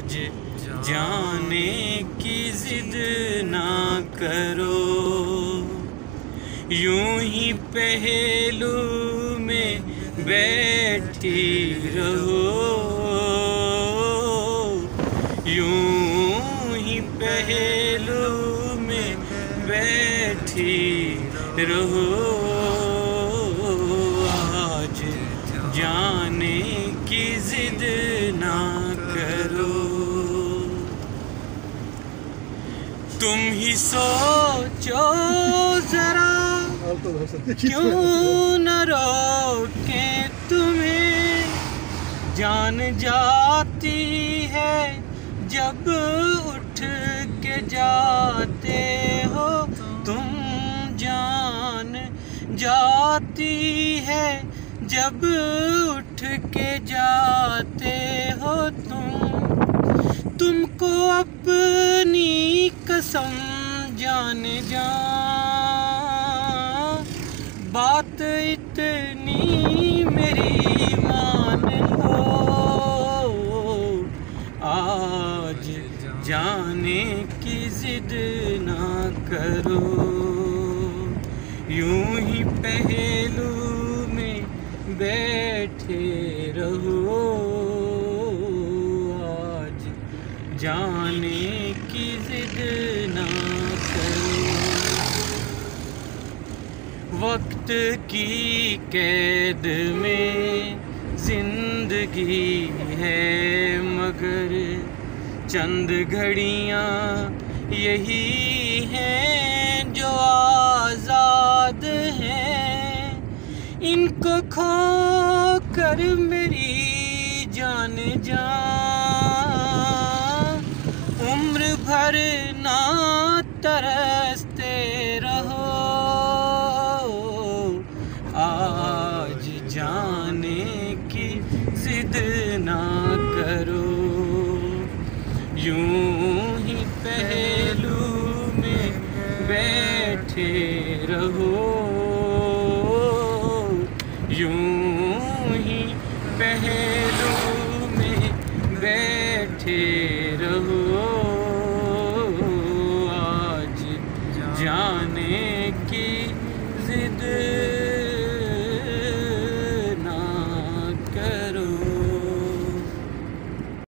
आज जाने की जिद ना करो, यूं ही पहलू में बैठी रहो, यूं ही पहलू में बैठी रहो। आज जाने की जिद ना करो, तुम ही सोचो जरा क्यों न रोके तुम्हें, जान जाती है जब उठ के जाते हो तुम, जान जाती है जब उठ के जाते हो तुमको अपनी कसम जान जा, बात इतनी मेरी मान लो, आज जाने की जिद ना करो, यूं ही पहलू में बैठे रहो, आज जाने की जिद ना करो। वक्त की कैद में जिंदगी है मगर चंद घड़ियां यही हैं जो आजाद हैं, इनको खो कर मेरी जान जा, उम्र भर ना तरसते रहो, आज जाने की जिद ना करो, यूं ही पहलू में बैठे रहो।